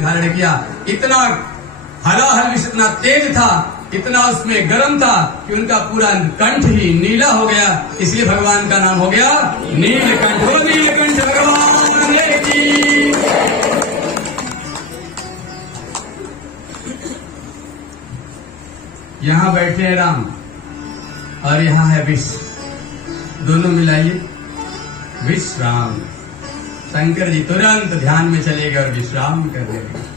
धारण किया। इतना हलाहल विष इतना तेज था, इतना उसमें गर्म था कि उनका पूरा कंठ ही नीला हो गया। इसलिए भगवान का नाम हो गया नीलकंठ। हो नीलकंठ भगवान की। यहाँ बैठे हैं राम और यहाँ है विष, दोनों मिलाइए, विश्राम। शंकर जी तुरंत ध्यान में चले गए और विश्राम करने लगे।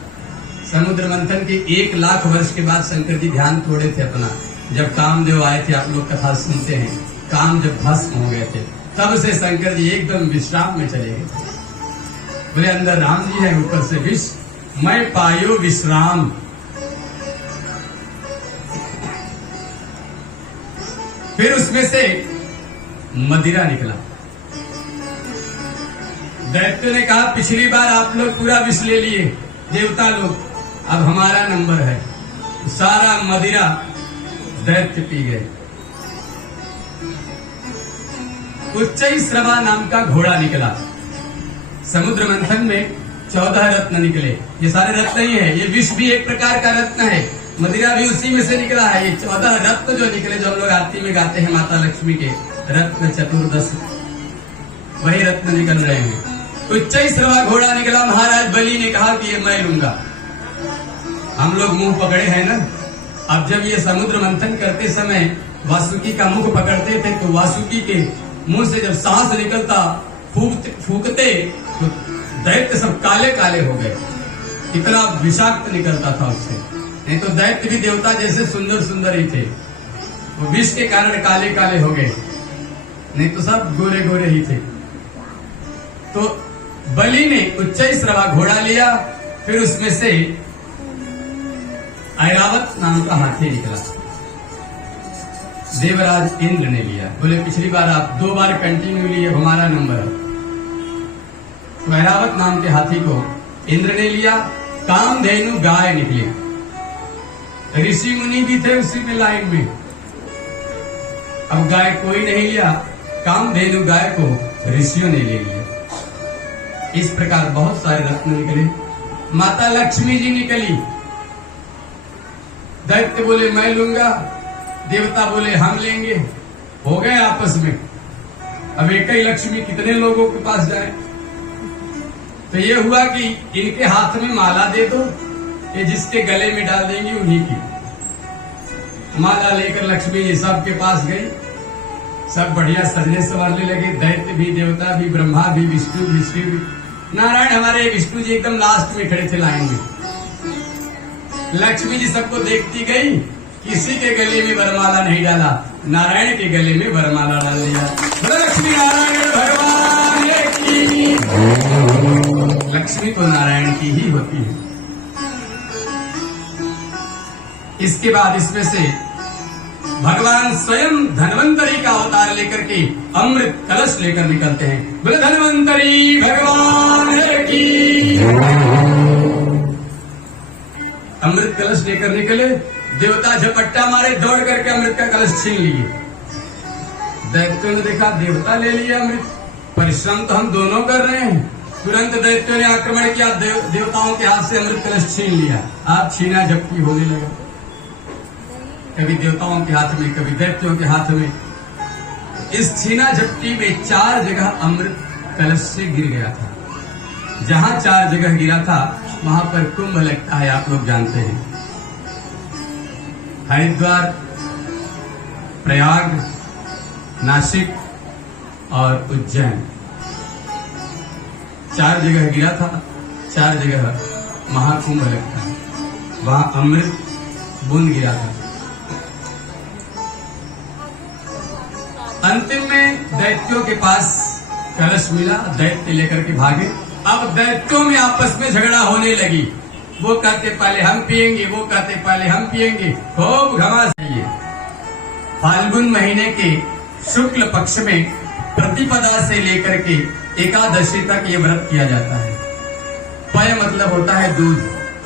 समुद्र मंथन के 1 लाख वर्ष के बाद शंकर जी ध्यान तोड़े थे अपना, जब कामदेव आए थे। आप लोग कथा सुनते हैं, काम जब भस्म हो गए थे तब से शंकर जी एकदम विश्राम में चले गए थे। बोले अंदर राम जी है, ऊपर से विष, मैं पायो विश्राम। फिर उसमें से मदिरा निकला। दैत्य ने कहा पिछली बार आप लोग पूरा विष ले लिए देवता लोग, अब हमारा नंबर है। सारा मदिरा दैत्य पी गए। उच्चैःश्रवा नाम का घोड़ा निकला। समुद्र मंथन में 14 रत्न निकले। ये सारे रत्न ही है, ये विष भी एक प्रकार का रत्न है, मदिरा भी उसी में से निकला है। ये 14 रत्न जो निकले, जो हम लोग आरती में गाते हैं माता लक्ष्मी के, रत्न चतुर्दश, वही रत्न निकल रहे हैं। उच्चैःश्रवा घोड़ा निकला। महाराज बलि ने कहा कि ये मैं लूंगा। हम लोग मुंह पकड़े हैं ना। अब जब ये समुद्र मंथन करते समय वासुकी का मुख पकड़ते थे तो वासुकी के मुंह से जब सांस निकलता, फूकते तो दैत्य सब काले काले हो गए। इतना विषाक्त निकलता था उससे। नहीं तो दैत्य भी देवता जैसे सुंदर सुंदर ही थे, वो विष के कारण काले काले हो गए, नहीं तो सब गोरे गोरे ही थे। तो बलि ने उच्चैःश्रवा घोड़ा लिया। फिर उसमें से ऐरावत नाम का हाथी निकला। देवराज इंद्र ने लिया। बोले पिछली बार आप 2 बार कंटिन्यू लिए, हमारा नंबर है। तो ऐरावत नाम के हाथी को इंद्र ने लिया। कामधेनु गाय निकली। ऋषि मुनि भी थे उसी में लाइन में। अब गाय कोई नहीं लिया, कामधेनु गाय को ऋषियों ने ले लिया। इस प्रकार बहुत सारे रत्न निकले। माता लक्ष्मी जी निकली। दैत्य बोले मैं लूंगा, देवता बोले हम लेंगे। हो गए आपस में। अब एक ही लक्ष्मी कितने लोगों के पास जाए। तो ये हुआ कि इनके हाथ में माला दे दो, ये जिसके गले में डाल देंगे उन्हीं की। माला लेकर लक्ष्मी जी सबके पास गई। सब बढ़िया सजने संवारने लगे। दैत्य भी, देवता भी, ब्रह्मा भी, विष्णु भी, नारायण। हमारे विष्णु जी एकदम लास्ट में खड़े थे लाइन में। लक्ष्मी जी सबको देखती गई, किसी के गले में वरमाला नहीं डाला, नारायण के गले में वरमाला डाल दिया। लक्ष्मी नारायण भगवान की। लक्ष्मी तो नारायण की ही होती है। इसके बाद इसमें से भगवान स्वयं धन्वंतरी का अवतार लेकर के अमृत कलश लेकर निकलते हैं। बोले धन्वंतरी भगवान की। अमृत कलश लेकर निकले। देवता झपट्टा मारे, दौड़ करके अमृत का कलश छीन लिए। दैत्यों ने देखा देवता ले लिया अमृत, परिश्रम तो हम दोनों कर रहे हैं। तुरंत दैत्यों ने आक्रमण किया, देवताओं के हाथ से अमृत कलश छीन लिया। आप छीना झपटी होने लगा, कभी देवताओं के हाथ में, कभी दैत्यों के हाथ में। इस छीना झपटी में 4 जगह अमृत कलश से गिर गया था। जहां 4 जगह गिरा था वहां पर कुंभ लगता है, आप लोग जानते हैं। हरिद्वार, प्रयाग, नासिक और उज्जैन, 4 जगह गिरा था। 4 जगह महाकुंभ लगता है, वहां अमृत बूंद गिरा था। अंतिम में दैत्यों के पास कलश मिला, दैत्य लेकर के भागे। अब दैत्यों में आपस में झगड़ा होने लगी। वो कहते पहले हम पिएंगे, वो कहते पहले हम पिएंगे। खूब घमास है। फाल्गुन महीने के शुक्ल पक्ष में प्रतिपदा से लेकर के एकादशी तक ये व्रत किया जाता है। पय मतलब होता है दूध।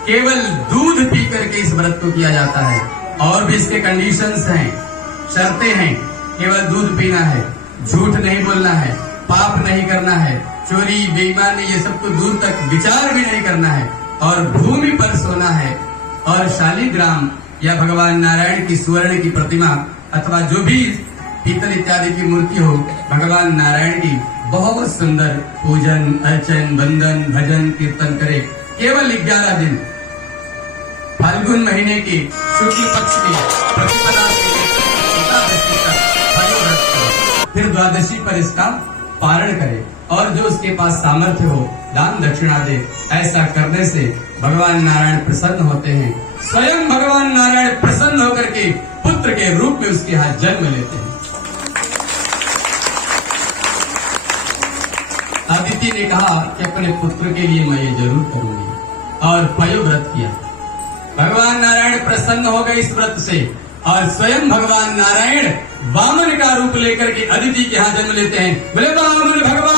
केवल दूध पी करके इस व्रत को किया जाता है। और भी इसके कंडीशंस हैं, शर्तें हैं। केवल दूध पीना है, झूठ नहीं बोलना है, पाप नहीं करना है, चोरी बेईमानी ये सब को दूर तक विचार भी नहीं करना है। और भूमि पर सोना है, और शालिग्राम या भगवान नारायण की स्वर्ण की प्रतिमा अथवा जो भी पीतल इत्यादि की मूर्ति हो भगवान नारायण की बहुत सुंदर पूजन अर्चन वंदन भजन कीर्तन करे। केवल 11 दिन फाल्गुन महीने के शुक्ल पक्ष की प्रतिपदा से एकादशी तक पयो व्रत करे, फिर द्वादशी पर इसका पारण करे और जो उसके पास सामर्थ्य हो दान दक्षिणा दे। ऐसा करने से भगवान नारायण प्रसन्न होते हैं। स्वयं भगवान नारायण प्रसन्न होकर के पुत्र के रूप में उसके यहाँ जन्म लेते हैं। अदिति ने कहा कि अपने पुत्र के लिए मैं ये जरूर करूंगी और पयो व्रत किया। भगवान नारायण प्रसन्न हो गए इस व्रत से और स्वयं भगवान नारायण वामन का रूप लेकर के अदिति के यहाँ जन्म लेते हैं। बोले वामन भगवान